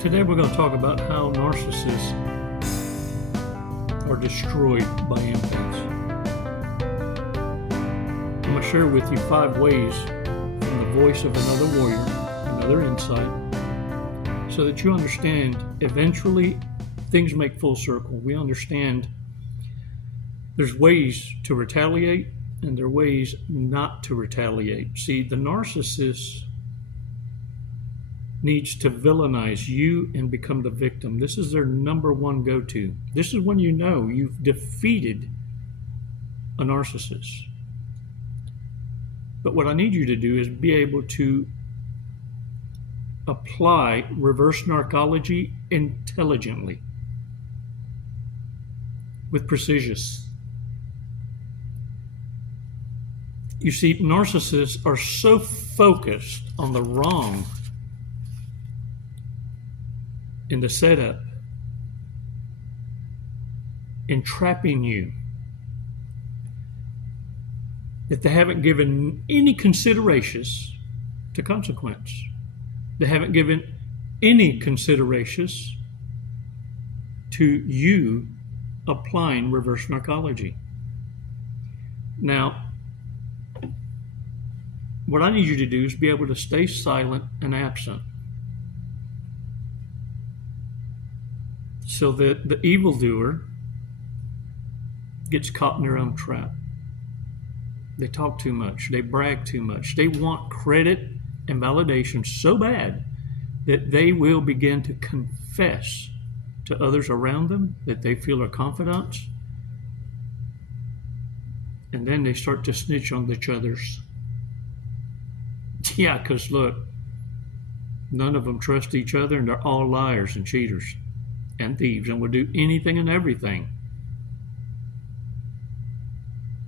Today we're going to talk about how narcissists are destroyed by empaths. I'm going to share with you 5 ways from the voice of another warrior, another insight, so that you understand eventually things make full circle. We understand there's ways to retaliate and there are ways not to retaliate. See, the narcissist needs to villainize you and become the victim. This is their number one go-to. This is when you know you've defeated a narcissist. But what I need you to do is be able to apply reverse narcology intelligently, with precision. You see, narcissists are so focused on the wrong in the setup, entrapping you, that they haven't given any considerations to consequence. They haven't given any considerations to you applying reverse narcology. Now, what I need you to do is be able to stay silent and absent, so that the evildoer gets caught in their own trap. They talk too much. They brag too much. They want credit and validation so bad that they will begin to confess to others around them that they feel are confidants. And then they start to snitch on each other's. Yeah, because look, none of them trust each other, and they're all liars and cheaters and thieves, and will do anything and everything,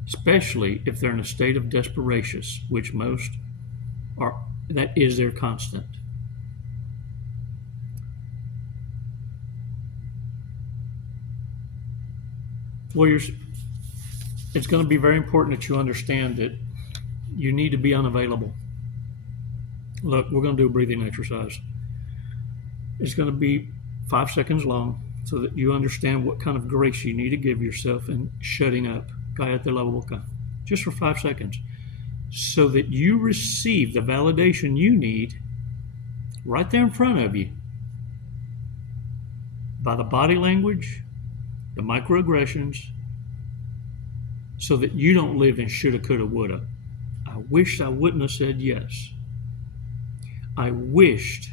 especially if they're in a state of desperation, which most are. That is their constant. Warriors, it's going to be very important that you understand that you need to be unavailable. Look, we're going to do a breathing exercise. It's going to be 5 seconds long, so that you understand what kind of grace you need to give yourself in shutting up. Cállate la boca. Just for 5 seconds, so that you receive the validation you need right there in front of you by the body language, the microaggressions, so that you don't live in shoulda, coulda, woulda. I wish I wouldn't have said yes. I wished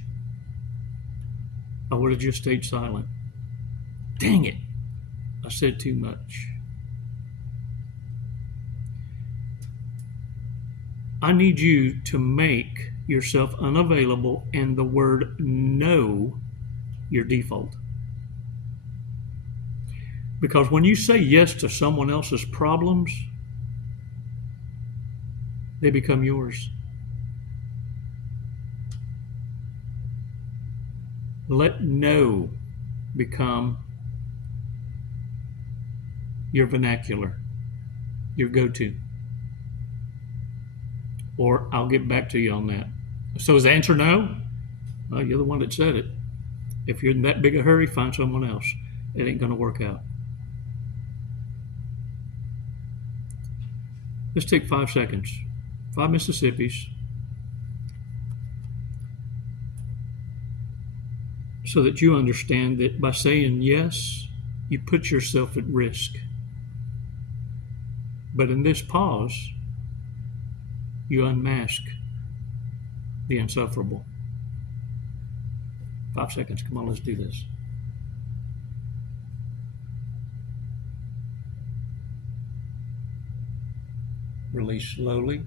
I would have just stayed silent. Dang it, I said too much. I need you to make yourself unavailable and the word no your default. Because when you say yes to someone else's problems, they become yours. Let no become your vernacular, your go-to. Or I'll get back to you on that. So is the answer no? Well, you're the one that said it. If you're in that big a hurry, find someone else. It ain't going to work out. Let's take 5 seconds. 5 Mississippis. So that you understand that by saying yes, you put yourself at risk. But in this pause, you unmask the insufferable. 5 seconds. Come on, let's do this. Release slowly.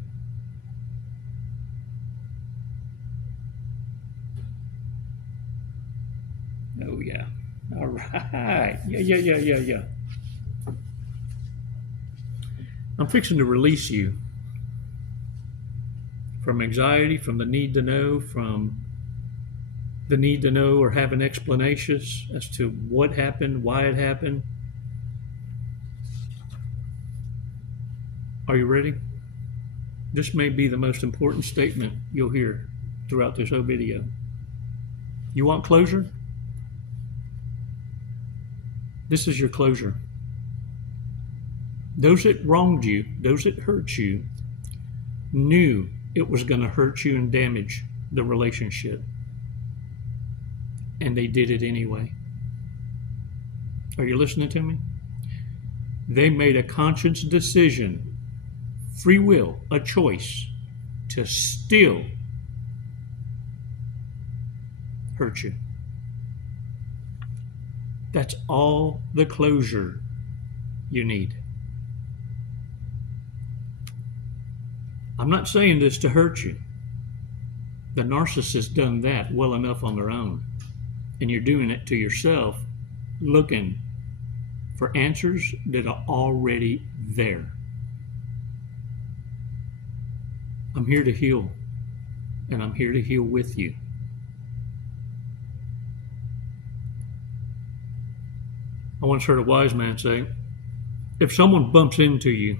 Oh, yeah. All right. Yeah. I'm fixing to release you from anxiety, from the need to know, from the need to know or have an explanation as to what happened, why it happened. Are you ready? This may be the most important statement you'll hear throughout this whole video. You want closure? This is your closure. Those that wronged you, those that hurt you, knew it was going to hurt you and damage the relationship. And they did it anyway. Are you listening to me? They made a conscious decision, free will, a choice to still hurt you. That's all the closure you need. I'm not saying this to hurt you. The narcissist done that well enough on their own. And you're doing it to yourself, looking for answers that are already there. I'm here to heal, and I'm here to heal with you. I once heard a wise man say, if someone bumps into you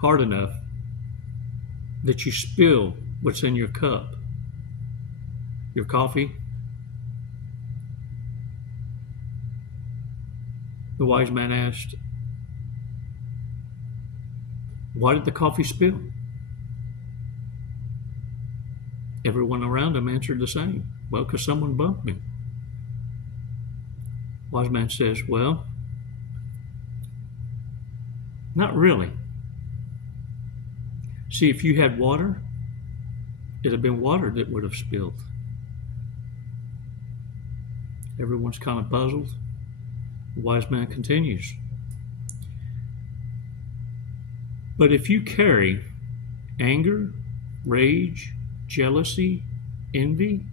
hard enough that you spill what's in your cup, your coffee, the wise man asked, why did the coffee spill? Everyone around him answered the same. Well, because someone bumped me. Wise man says, well, not really. See, if you had water, it'd have been water that would have spilled. Everyone's kind of puzzled. The wise man continues. But if you carry anger, rage, jealousy, envy,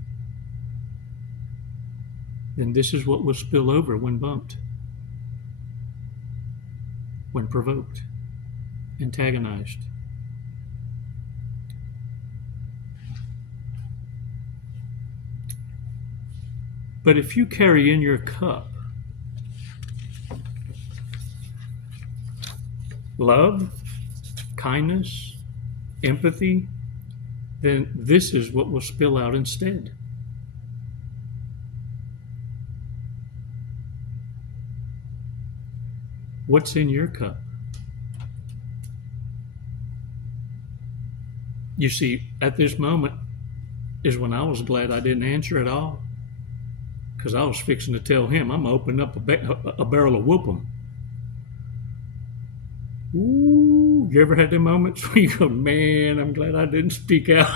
then this is what will spill over when bumped, when provoked, antagonized. But if you carry in your cup love, kindness, empathy, then this is what will spill out instead. What's in your cup? You see, at this moment is when I was glad I didn't answer at all, because I was fixing to tell him I'm going to open up a barrel of whoop-em. Ooh, you ever had them moments where you go, man, I'm glad I didn't speak out.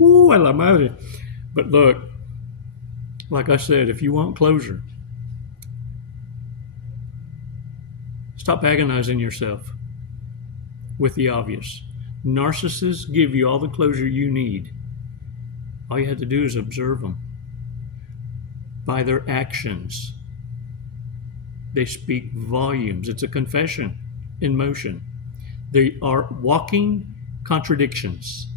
Ooh, a la madre. But look, like I said, if you want closure, stop agonizing yourself with the obvious. Narcissists give you all the closure you need. All you have to do is observe them by their actions. They speak volumes. It's a confession in motion. They are walking contradictions.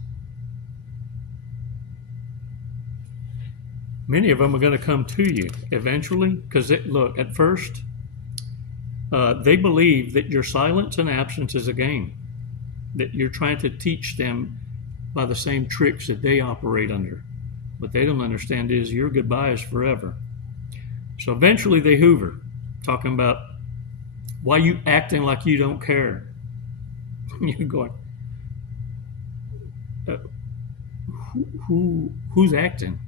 Many of them are going to come to you eventually, because look, at first, they believe that your silence and absence is a game, that you're trying to teach them by the same tricks that they operate under. What they don't understand is your goodbye is forever. So eventually they hoover, talking about why you acting like you don't care. You're going, who's acting?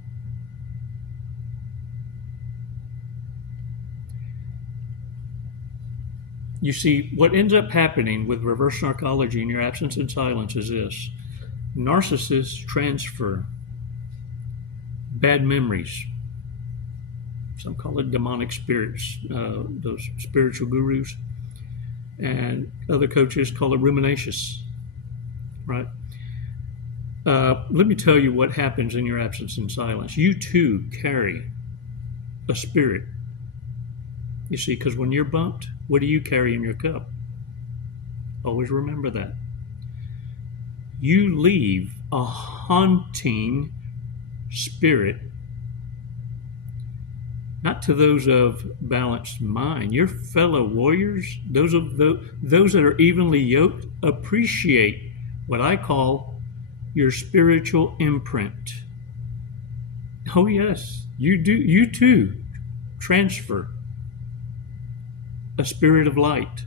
You see, what ends up happening with reverse narcology in your absence and silence is this. Narcissists transfer bad memories. Some call it demonic spirits, those spiritual gurus. And other coaches call it ruminations, right? Let me tell you what happens in your absence and silence. You too carry a spirit. You see, because when you're bumped, what do you carry in your cup? Always remember that. You leave a haunting spirit, not to those of balanced mind. Your fellow warriors, those that are evenly yoked, appreciate what I call your spiritual imprint. Oh, yes, you do. You too transfer a spirit of light,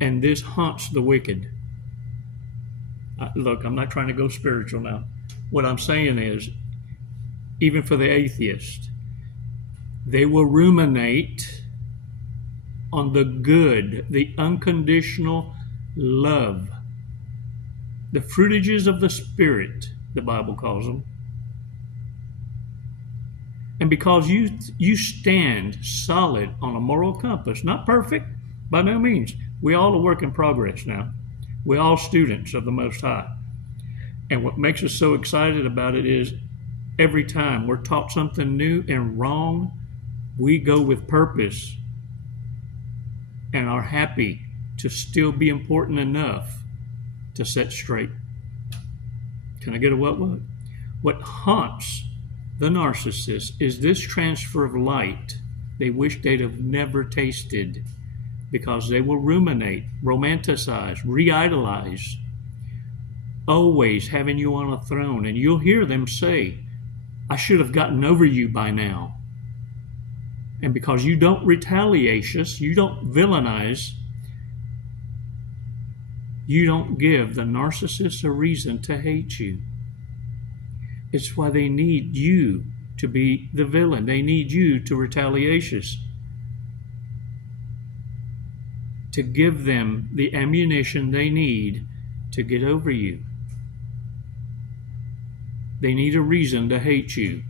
and this haunts the wicked. Look, I'm not trying to go spiritual now. What I'm saying is, even for the atheist, they will ruminate on the good, the unconditional love, the fruitages of the Spirit, the Bible calls them. And because you stand solid on a moral compass, not perfect, by no means. We all are work in progress now. We're all students of the Most High. And what makes us so excited about it is every time we're taught something new and wrong, we go with purpose and are happy to still be important enough to set straight. Can I get a what? What haunts the narcissist is this transfer of light they wish they'd have never tasted, because they will ruminate, romanticize, re-idolize, always having you on a throne. And you'll hear them say, I should have gotten over you by now. And because you don't retaliate, you don't villainize, you don't give the narcissist a reason to hate you. It's why they need you to be the villain. They need you to retaliate, to give them the ammunition they need to get over you. They need a reason to hate you,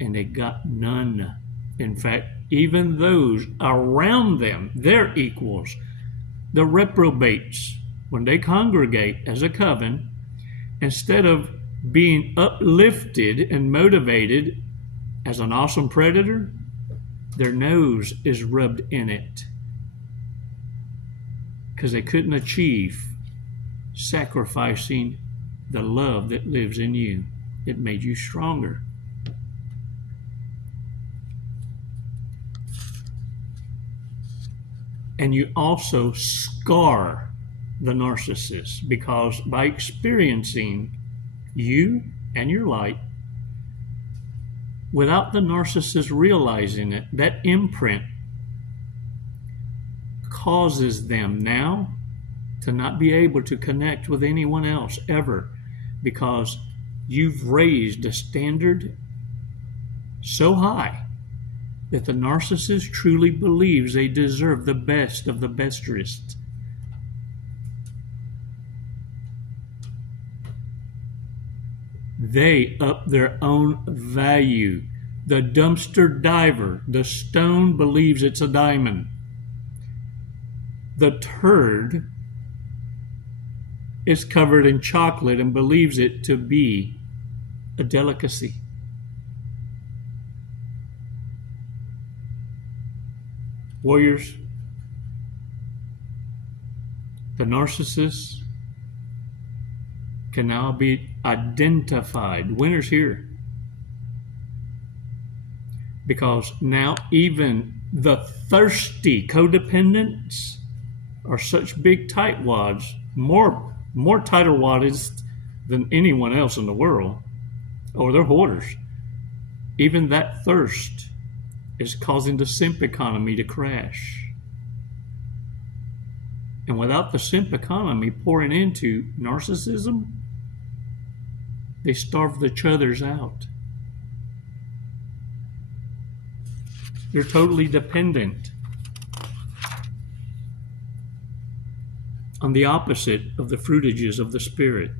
and they got none. In fact, even those around them, their equals, the reprobates, when they congregate as a coven, instead of being uplifted and motivated as an awesome predator, their nose is rubbed in it because they couldn't achieve sacrificing the love that lives in you. It made you stronger. And you also scar the narcissist, because by experiencing you and your light, without the narcissist realizing it, that imprint causes them now to not be able to connect with anyone else ever, because you've raised a standard so high that the narcissist truly believes they deserve the best of the bestest. They up their own value. The dumpster diver, the stone, believes it's a diamond. The turd is covered in chocolate and believes it to be a delicacy. Warriors, the narcissist can now be identified. Winner's here. Because now even the thirsty codependents are such big tightwads, more tightwads than anyone else in the world, or they're hoarders. Even that thirst is causing the simp economy to crash. And without the simp economy pouring into narcissism, they starve each other's out. They're totally dependent on the opposite of the fruitages of the Spirit.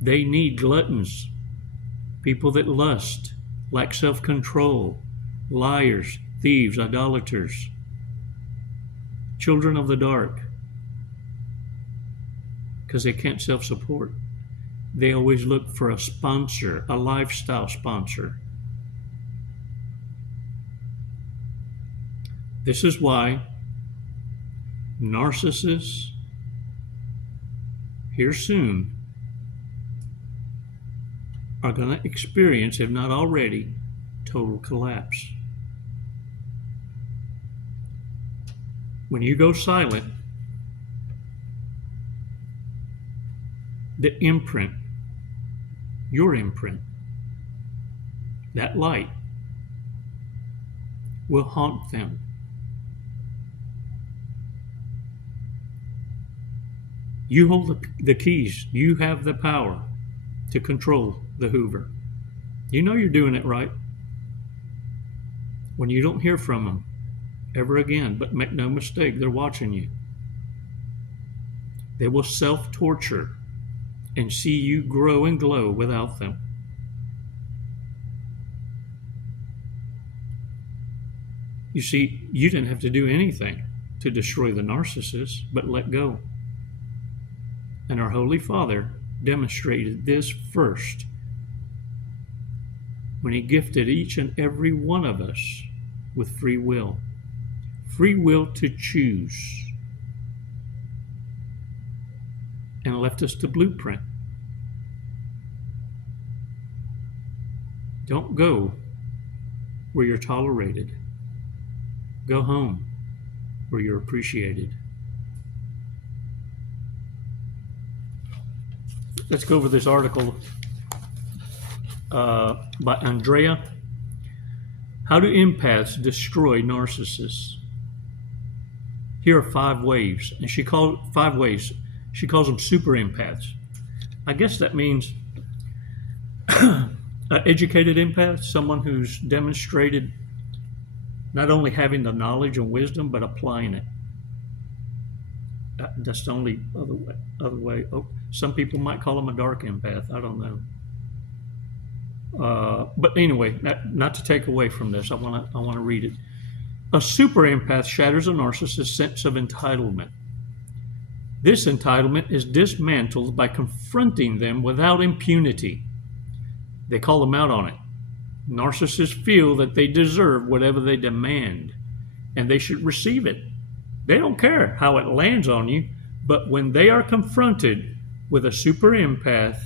They need gluttons, people that lust, lack self-control, liars, thieves, idolaters, children of the dark, because they can't self-support. They always look for a sponsor, a lifestyle sponsor. This is why narcissists here soon are going to experience, if not already, total collapse. When you go silent, the imprint, your imprint, that light will haunt them. You hold the keys. You have the power to control the Hoover. You know you're doing it right when you don't hear from them ever again, but make no mistake, they're watching you. They will self-torture and see you grow and glow without them. You see, you didn't have to do anything to destroy the narcissist, but let go. And our Holy Father demonstrated this first when he gifted each and every one of us with free will. Free will to choose. And left us the blueprint. Don't go where you're tolerated. Go home where you're appreciated. Let's go over this article by Andrea. How do empaths destroy narcissists? Here are 5 waves, and she calls 5 ways. She calls them super empaths. I guess that means an educated empath, someone who's demonstrated not only having the knowledge and wisdom, but applying it. That's the only other way. Oh, some people might call them a dark empath. I don't know. But anyway, not to take away from this, I want to read it. A super empath shatters a narcissist's sense of entitlement. This entitlement is dismantled by confronting them without impunity. They call them out on it. Narcissists feel that they deserve whatever they demand, and they should receive it. They don't care how it lands on you, but when they are confronted with a super empath,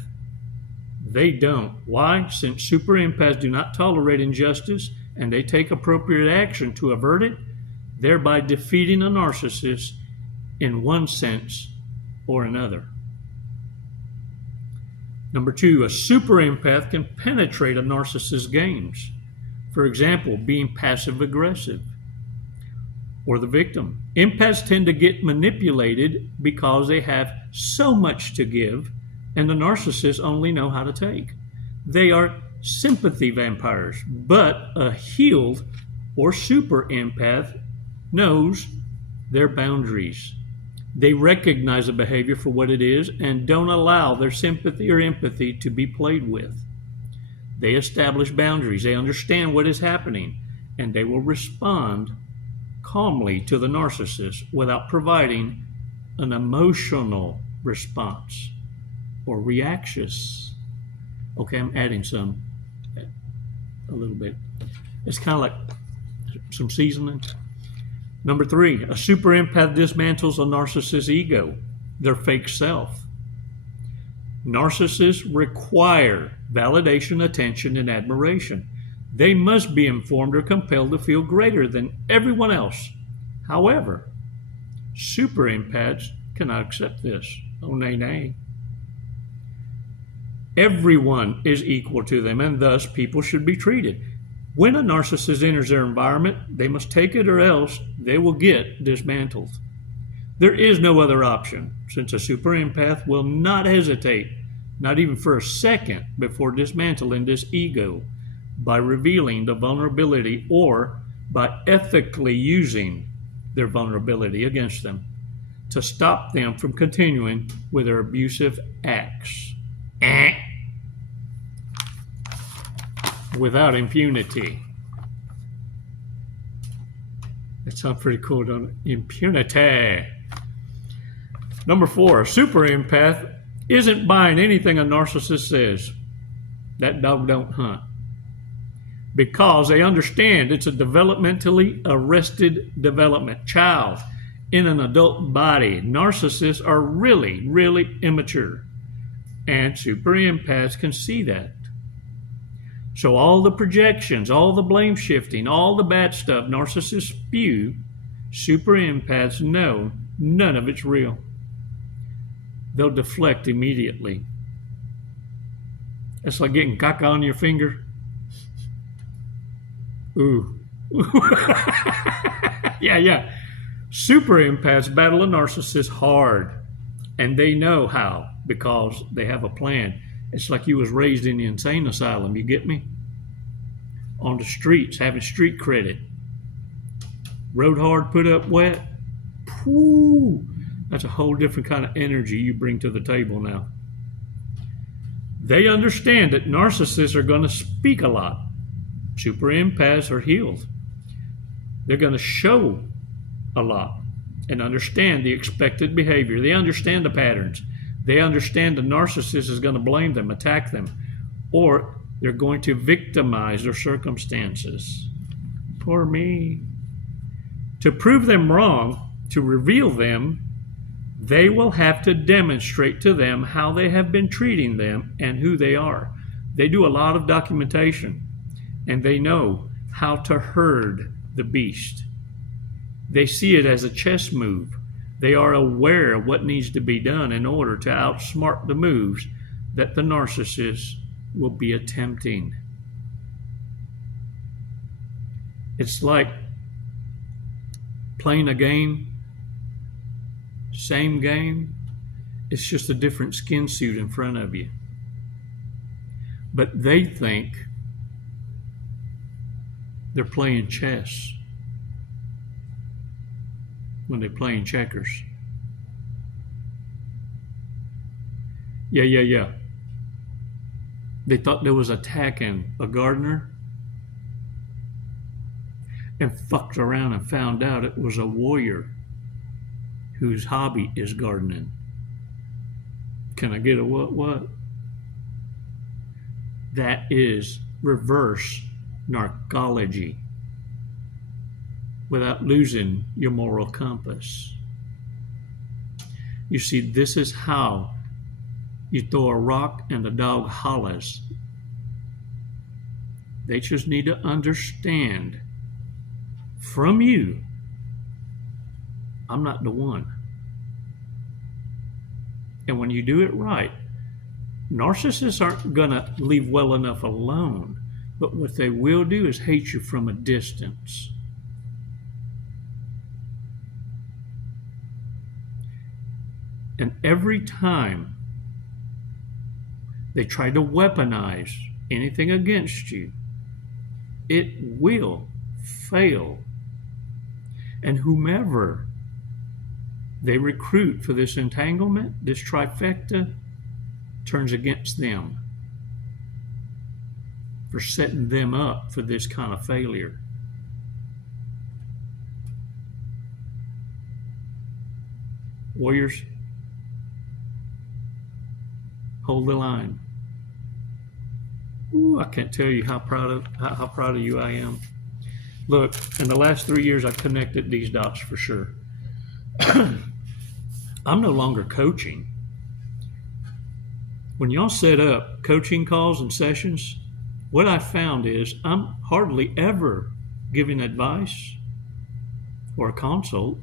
they don't. Why? Since super empaths do not tolerate injustice and they take appropriate action to avert it, thereby defeating a narcissist in one sense or another. Number 2, a super empath can penetrate a narcissist's games. For example, being passive aggressive. Or the victim. Empaths tend to get manipulated because they have so much to give and the narcissists only know how to take. They are sympathy vampires, but a healed or super empath knows their boundaries. They recognize the behavior for what it is and don't allow their sympathy or empathy to be played with. They establish boundaries. They understand what is happening, and they will respond calmly to the narcissist without providing an emotional response or reactions. Okay, I'm adding a little bit. It's kind of like some seasoning. Number 3, a super empath dismantles a narcissist's ego, their fake self. Narcissists require validation, attention, and admiration. They must be informed or compelled to feel greater than everyone else. However, super empaths cannot accept this. Oh, nay, nay. Everyone is equal to them, and thus people should be treated. When a narcissist enters their environment, they must take it or else they will get dismantled. There is no other option, since a super empath will not hesitate, not even for a second, before dismantling this ego by revealing the vulnerability or by ethically using their vulnerability against them to stop them from continuing with their abusive acts. Without impunity. That sounds pretty cool, don't it? Impunity. Number 4, a super empath isn't buying anything a narcissist says. That dog don't hunt. Because they understand it's a developmentally arrested development child in an adult body. Narcissists are really, really immature. And super empaths can see that. So all the projections, all the blame shifting, all the bad stuff narcissists spew, super empaths know none of it's real. They'll deflect immediately. It's like getting caca on your finger. Ooh. Yeah, yeah. Super empaths battle a narcissist hard, and they know how because they have a plan. It's like you was raised in the insane asylum. You get me? On the streets, having street credit. Rode hard, put up wet. Whew. That's a whole different kind of energy you bring to the table now. They understand that narcissists are going to speak a lot. Super empaths are healed. They're going to show a lot and understand the expected behavior. They understand the patterns. They understand the narcissist is going to blame them, attack them, or they're going to victimize their circumstances. Poor me. To prove them wrong, to reveal them, they will have to demonstrate to them how they have been treating them and who they are. They do a lot of documentation, and they know how to herd the beast. They see it as a chess move. They are aware of what needs to be done in order to outsmart the moves that the narcissist will be attempting. It's like playing a game, same game, it's just a different skin suit in front of you. But they think they're playing chess when they're playing checkers. Yeah. They thought they was attacking a gardener and fucked around and found out it was a warrior whose hobby is gardening. Can I get a what? That is reverse narcology without losing your moral compass. You see, this is how you throw a rock and the dog hollers. They just need to understand from you, I'm not the one. And when you do it right, narcissists aren't going to leave well enough alone, but what they will do is hate you from a distance. And every time they try to weaponize anything against you, it will fail. And whomever they recruit for this entanglement, this trifecta, turns against them for setting them up for this kind of failure. Warriors, hold the line. Ooh, I can't tell you how proud of you I am. Look, in the last 3 years, I've connected these dots for sure. I'm no longer coaching. When y'all set up coaching calls and sessions, what I found is I'm hardly ever giving advice or a consult,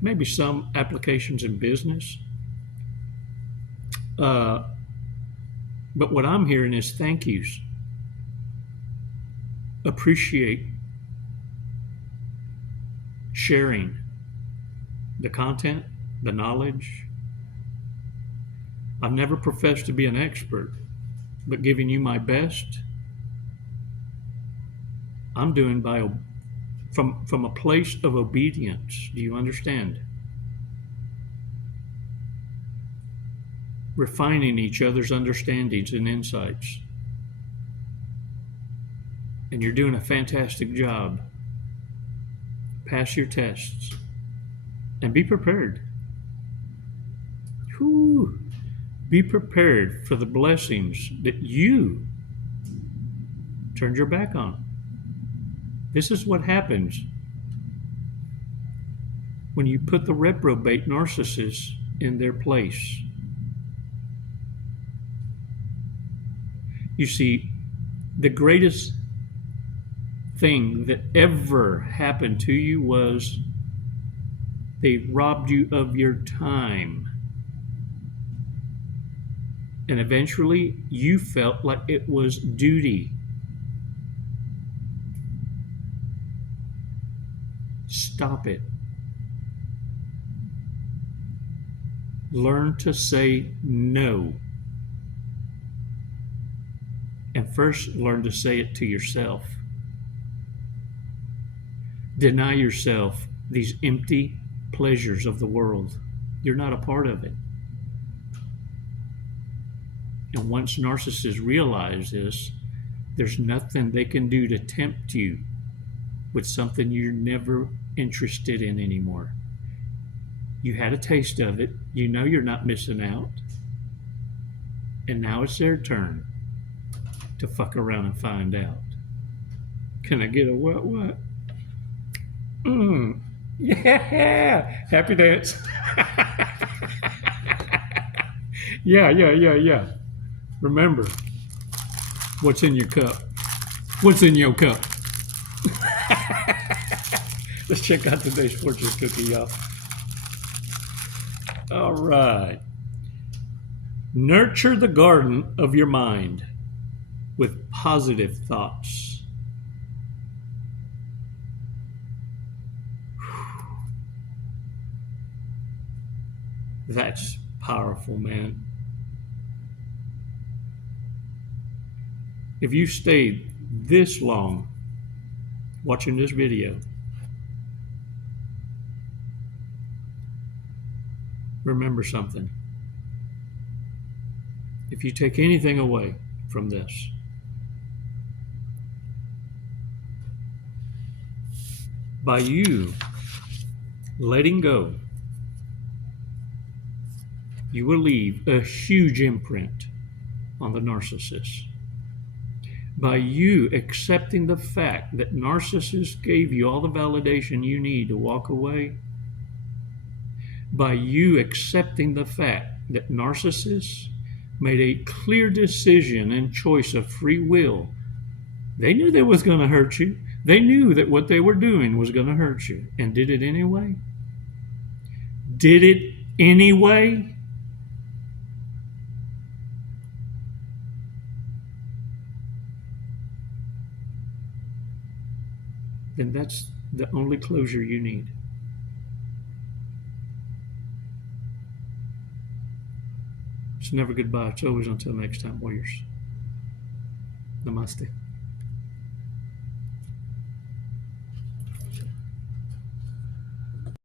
maybe some applications in business. But what I'm hearing is thank yous. Appreciate sharing the content, the knowledge. I've never professed to be an expert, but giving you my best, I'm doing from a place of obedience. Do you understand? Refining each other's understandings and insights. And you're doing a fantastic job. Pass your tests and be prepared. Whew. Be prepared for the blessings that you turned your back on. This is what happens when you put the reprobate narcissists in their place. You see, the greatest thing that ever happened to you was they robbed you of your time. And eventually you felt like it was duty. stop it. Learn to say no. And first, learn to say it to yourself. Deny yourself these empty pleasures of the world. You're not a part of it. And once narcissists realize this, there's nothing they can do to tempt you with something you're never interested in anymore. You had a taste of it. You know you're not missing out. And now it's their turn to fuck around and find out. Can I get a what? Yeah. Happy dance. Yeah. Remember, what's in your cup? What's in your cup? Let's check out today's fortune cookie, y'all. All right. Nurture the garden of your mind with positive thoughts. That's powerful, man. If you stayed this long watching this video, remember something. If you take anything away from this, by you letting go, you will leave a huge imprint on the narcissist. By you accepting the fact that narcissists gave you all the validation you need to walk away, by you accepting the fact that narcissists made a clear decision and choice of free will. They knew that was going to hurt you. They knew that what they were doing was going to hurt you, and did it anyway. Did it anyway? Then that's the only closure you need. It's never goodbye. It's always until next time, warriors. Namaste.